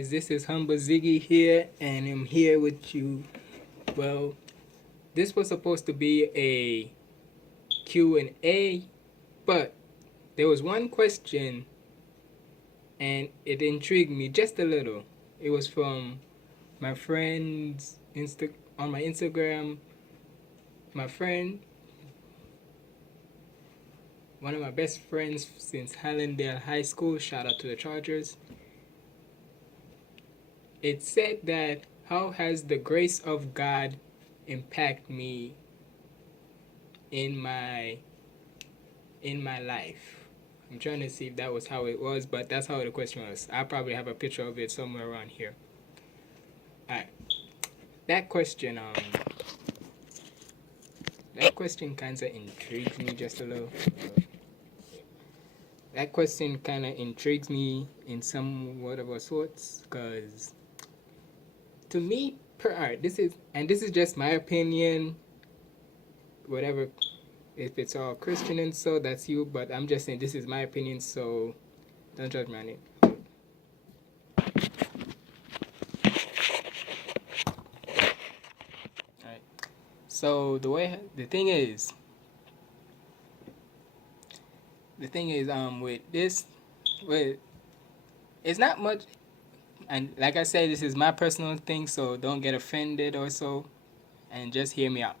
guys, this is Humble Ziggy here, and I'm here with you. Well, this was supposed to be a Q&A, but there was one question, and it intrigued me just a little. It was from my friend's on my Instagram. My friend, one of my best friends since Hallandale High School. Shout out to the Chargers. It said that how has the grace of God impact me in my life? I'm trying to see if that was how it was, but that's how the question was. I probably have a picture of it somewhere around here. Alright. That question, kinda intrigues me just a little. That question kinda intrigues me in some whatever sorts, cause to me, alright, this is just my opinion. Whatever, if it's all Christian and so, that's you. But I'm just saying this is my opinion, so don't judge me on it. Alright. So the thing is, with this, with it's not much, and like I said, this is my personal thing, so don't get offended or so, and just hear me out.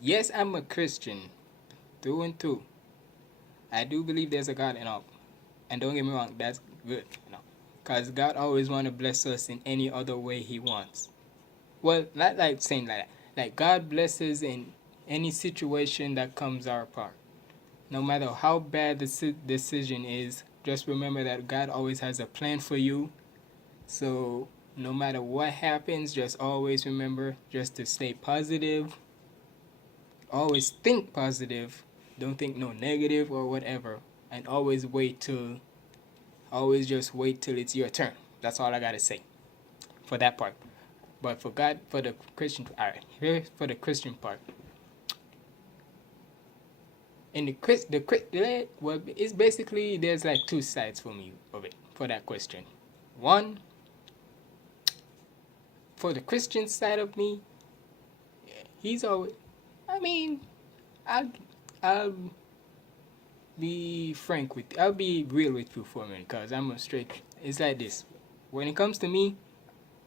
Yes, I'm a Christian, through and through. I do believe there's a God and all, and don't get me wrong, that's good, cause God always want to bless us in any other way He wants. Well, not like saying like that. Like God blesses in any situation that comes our part. No matter how bad the decision is, just remember that God always has a plan for you. So no matter what happens, just always remember just to stay positive. Always think positive. Don't think no negative or whatever. And always just wait till it's your turn. That's all I gotta say for that part. But for God, for the Christian, alright, here for the Christian part. In well, it's basically there's like two sides for me of it for that question. One, for the Christian side of me, he's always. I mean, I'll I'll be frank with. I'll be real with you for a minute, cause I'm a straight. It's like this. When it comes to me,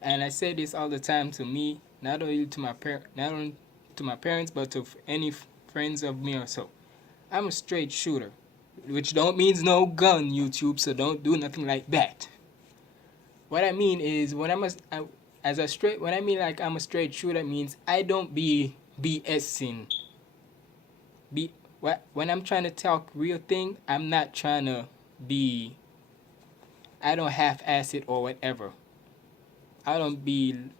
and I say this all the time to me, not only to not only to my parents, but to any friends of me or so. I'm a straight shooter, which don't means no gun, YouTube. So don't do nothing like that. What I mean is when when I mean like I'm a straight shooter, means I don't be BSing. When I'm trying to talk real thing, I'm not trying to be. I don't half-ass it or whatever. I don't be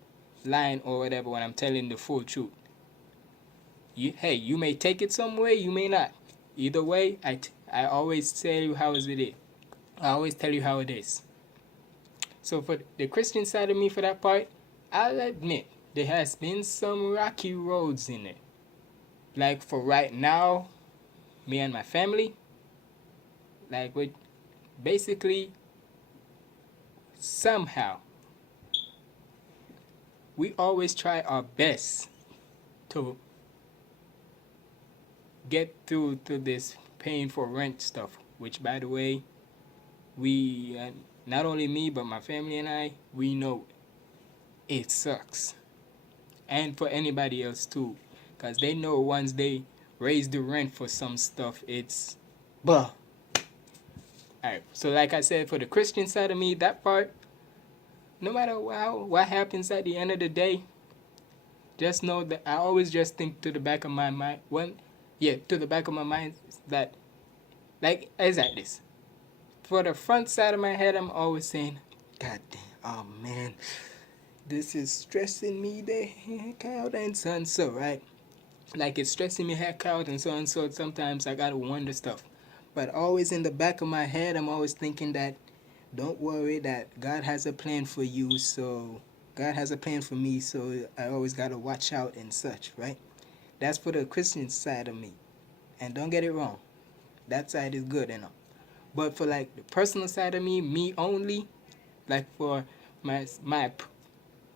lying or whatever when I'm telling the full truth. You may take it some way, you may not. Either way, I always tell you how it is. I always tell you how it is. So for the Christian side of me, for that part, I'll admit there has been some rocky roads in it. Like for right now, me and my family, like we basically somehow we always try our best to get through to this paying for rent stuff, which by the way, we not only me but my family and I, we know it sucks. And for anybody else too, because they know once they raise the rent for some stuff, it's buh. Alright, so like I said, for the Christian side of me, that part, no matter what happens at the end of the day, just know that I always just think to the back of my mind, to the back of my mind that, like, it's like this. For the front side of my head, I'm always saying, God damn, oh man, this is stressing me the heck out and so and so, right? Like it's stressing me heck out and so. Sometimes I gotta wonder stuff. But always in the back of my head, I'm always thinking that don't worry, that God has a plan for you, so God has a plan for me, so I always gotta watch out and such, right? That's for the Christian side of me. And don't get it wrong, that side is good and all. But for like the personal side of me only, like for my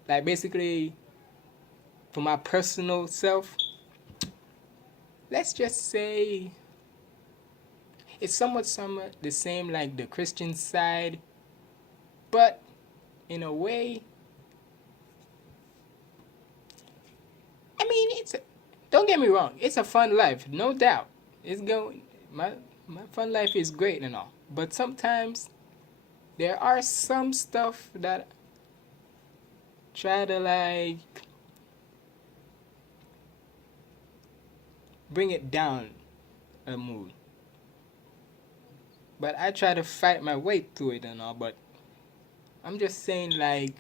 like basically for my personal self, let's just say it's somewhat the same like the Christian side, but in a way, I mean, don't get me wrong, it's a fun life, no doubt. It's going my fun life is great and all, but sometimes there are some stuff that try to like bring it down a mood. But I try to fight my way through it and all, but I'm just saying like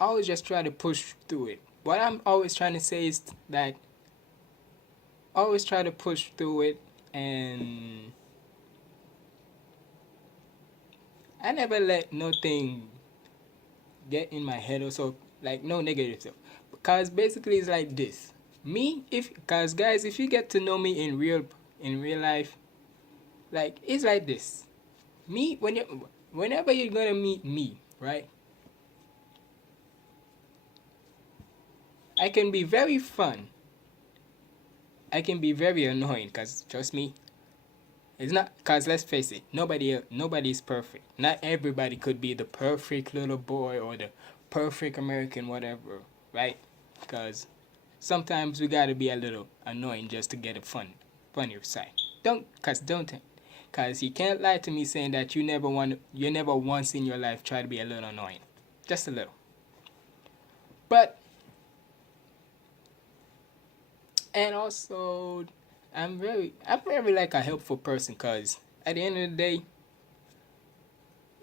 always just try to push through it. What I'm always trying to say is that always try to push through it, and I never let nothing get in my head or so, like no negative stuff. Because basically it's like this. Me, if, cause guys, if you get to know me in real life, like it's like this. Me, whenever you're gonna meet me, right? I can be very fun. I can be very annoying, cause trust me, it's not. Cause let's face it, nobody's perfect. Not everybody could be the perfect little boy or the perfect American, whatever, right? Cause sometimes we gotta be a little annoying just to get a funnier side. Don't, cause you can't lie to me saying that you never once in your life try to be a little annoying, just a little. But and also, I'm very like a helpful person, cause at the end of the day,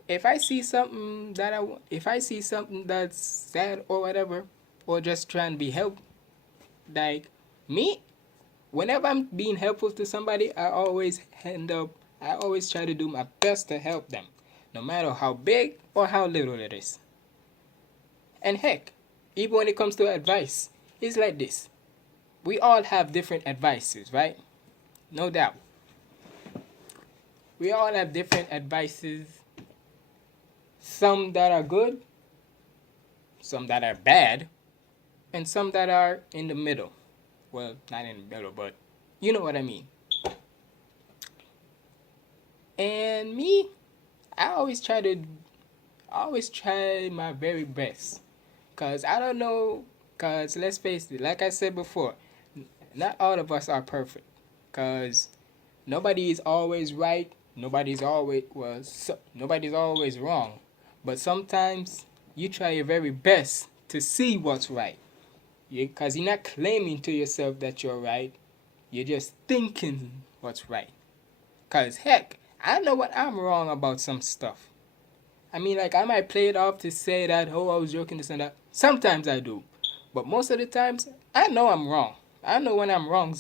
if I see something that if I see something that's sad or whatever, or just trying to be help, like me, whenever I'm being helpful to somebody, I always try to do my best to help them, no matter how big or how little it is. And heck, even when it comes to advice, it's like this. We all have different advices, right? No doubt. We all have different advices, some that are good, some that are bad, and some that are in the middle. Well, not in the middle, but you know what I mean. And me, I always try to I always try my very best. Cause I don't know, cause let's face it, like I said before, not all of us are perfect. Cause nobody is always right. Nobody's always wrong. But sometimes you try your very best to see what's right. Cause you're not claiming to yourself that you're right. You're just thinking what's right. Cause heck, I know what I'm wrong about some stuff. I mean, like I might play it off to say that, oh, I was joking this and that. Sometimes I do, but most of the times I know I'm wrong. I know when I'm wrong,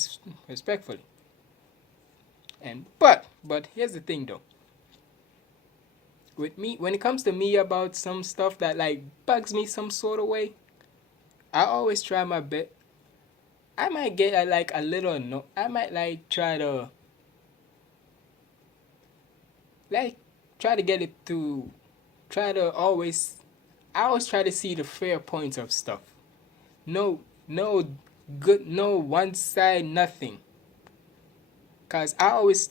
respectfully. And but here's the thing though. With me, when it comes to me about some stuff that like bugs me some sort of way, I always try my best. I might get like a little no. I might like like try to get it to try to always. I always try to see the fair points of stuff. No good, no one side, nothing. Cause I always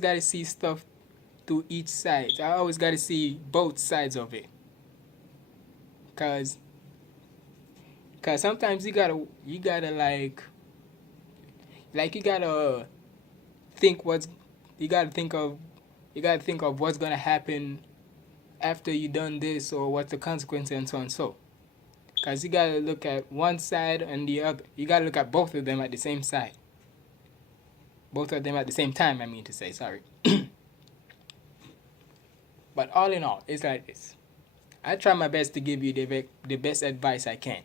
gotta see stuff to each side. I always gotta see both sides of it. Cause, cause sometimes you gotta like you gotta think what's, you gotta think of, you gotta think of what's gonna happen after you done this or what's the consequence and so on so. Cause you gotta look at one side and the other. You gotta look at both of them at the same side. Both of them at the same time, I mean to say, sorry. But all in all, it's like this. I try my best to give you the best advice I can.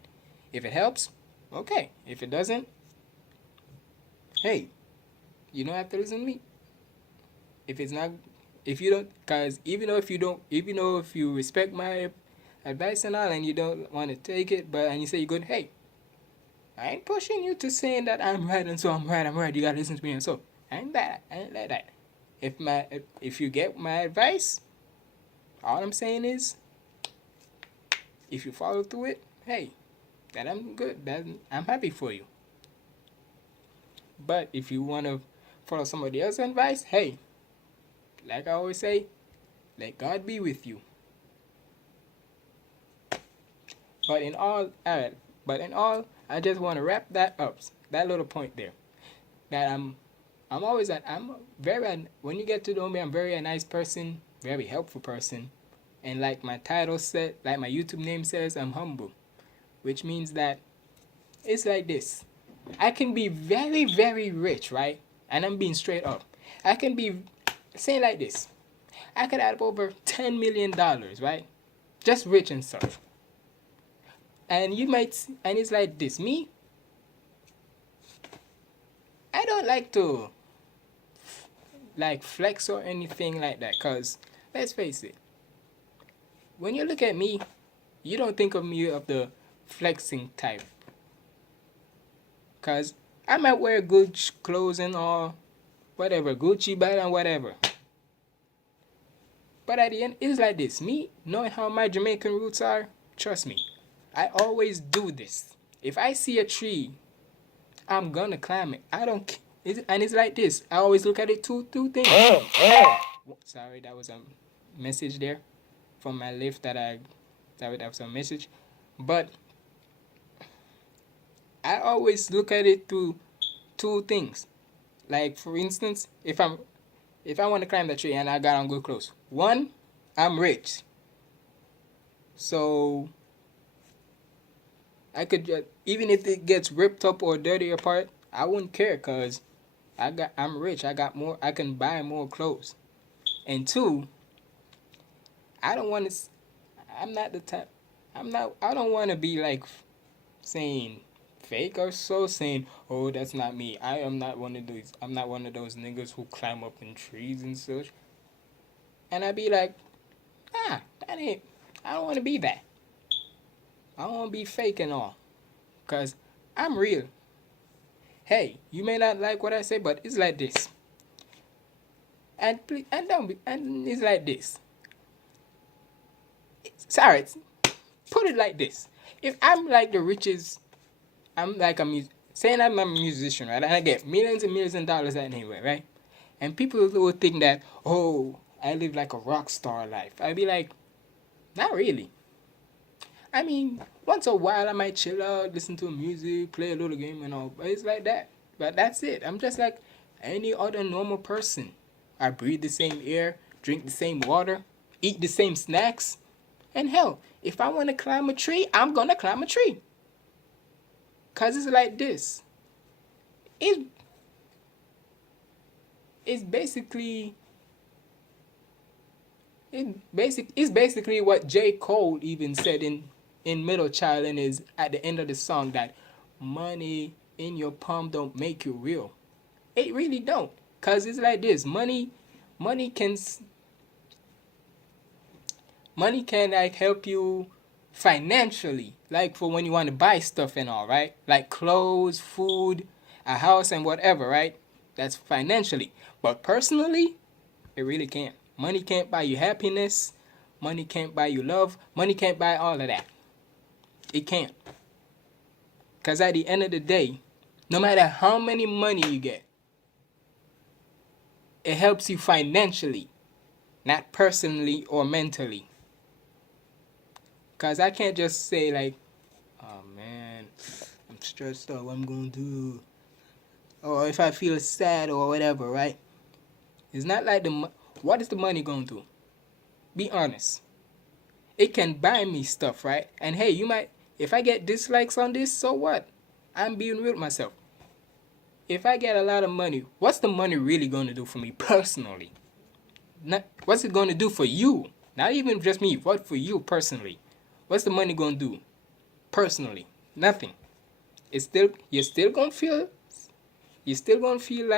If it helps, okay. If it doesn't, hey, you don't have to listen to me. If it's not, if you don't, cause even though if you respect my advice and all, and you don't want to take it, but and you say you're good, hey, I ain't pushing you to saying that I'm right and so I'm right. You gotta listen to me and so. I ain't like that. If you get my advice, all I'm saying is, if you follow through it, hey, then I'm good. Then I'm happy for you. But if you wanna follow somebody else's advice, hey, like I always say, let God be with you. But in all, but in all, I just want to wrap that up. That little point there. That I'm always I'm very, when you get to know me, I'm very a nice person, very helpful person. And like my title said, like my YouTube name says, I'm humble. Which means that it's like this. I can be very, very rich, right? And I'm being straight up. I can be saying like this. I could add up over $10 million, right? Just rich and such. And you might, and it's like this. Me, I don't like to like flex or anything like that. Cause let's face it, when you look at me, you don't think of me of the flexing type. Cause I might wear good clothes and all, whatever, Gucci bag and whatever. But at the end, it's like this. Me, knowing how my Jamaican roots are, trust me, I always do this. If I see a tree, I'm gonna climb it. I don't. And it's like this. I always look at it two things. Sorry, that was a message there from my lift that was a message, but I always look at it through two things. Like for instance, if I want to climb the tree and I got on good clothes, one, I'm rich, so I could just, even if it gets ripped up or dirty apart, I wouldn't care because I'm rich. I got more. I can buy more clothes. And two, I don't want to. I'm not the type. I'm not. I don't want to be like saying fake or so, saying, "Oh, that's not me. I am not one of those. I'm not one of those niggas who climb up in trees and such." And I'd be like, that ain't. I don't want to be that. I don't want to be fake and all, cause I'm real. Hey, you may not like what I say, but it's like this. And please, and don't be, and it's like this. Sorry, put it like this. If I'm like the richest, I'm like saying I'm a musician, right? And I get millions and millions of dollars anyway, right? And people will think that, oh, I live like a rock star life. I'd be like, not really. I mean, once a while I might chill out, listen to music, play a little game and all, but it's like that. But that's it. I'm just like any other normal person. I breathe the same air, drink the same water, eat the same snacks. And hell, if I want to climb a tree, I'm going to climb a tree. Because it's like this. It, it's basically... It's basically what J. Cole even said in Middle Child and is at the end of the song, that money in your palm don't make you real. It really don't. Cause it's like this. Money can like help you financially. Like for when you want to buy stuff and all, right? Like clothes, food, a house and whatever, right? That's financially. But personally, it really can't. Money can't buy you happiness. Money can't buy you love. Money can't buy all of that. It can't. Because at the end of the day, no matter how many money you get, it helps you financially, not personally or mentally. Because I can't just say like, oh man, I'm stressed out, what I'm going to do. Or if I feel sad or whatever, right? It's not like what is the money going to do? Be honest. It can buy me stuff, right? And hey, if I get dislikes on this, so what? I'm being real with myself. If I get a lot of money, what's the money really going to do for me personally? What's it going to do for you? Not even just me, what for you personally? What's the money going to do personally? Nothing. You're still going to feel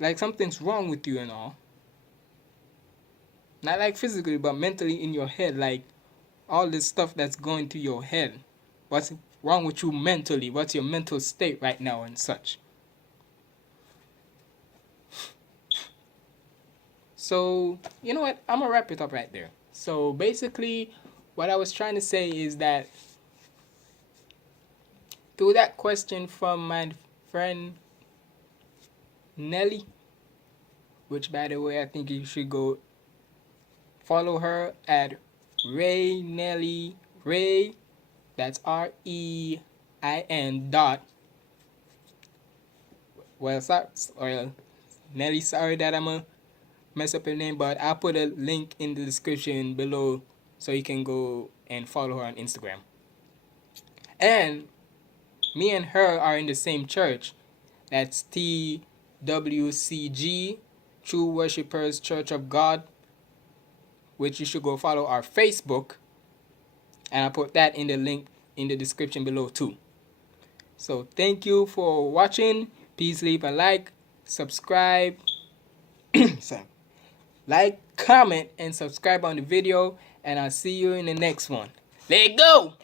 like something's wrong with you and all. Not like physically, but mentally in your head, like all this stuff that's going to your head. What's wrong with you mentally? What's your mental state right now and such? So, you know what? I'm going to wrap it up right there. So, basically, what I was trying to say is that to that question from my friend Nelly, which by the way, I think you should go follow her at Ray Nelly Ray. That's REIN dot. Well, sorry, Nelly, sorry that I'm gonna mess up your name, but I'll put a link in the description below so you can go and follow her on Instagram. And me and her are in the same church. That's TWCG, True Worshippers Church of God, which you should go follow our Facebook. And I'll put that in the link in the description below too. So thank you for watching. Please leave a like, subscribe, like, comment, and subscribe on the video. And I'll see you in the next one. Let go!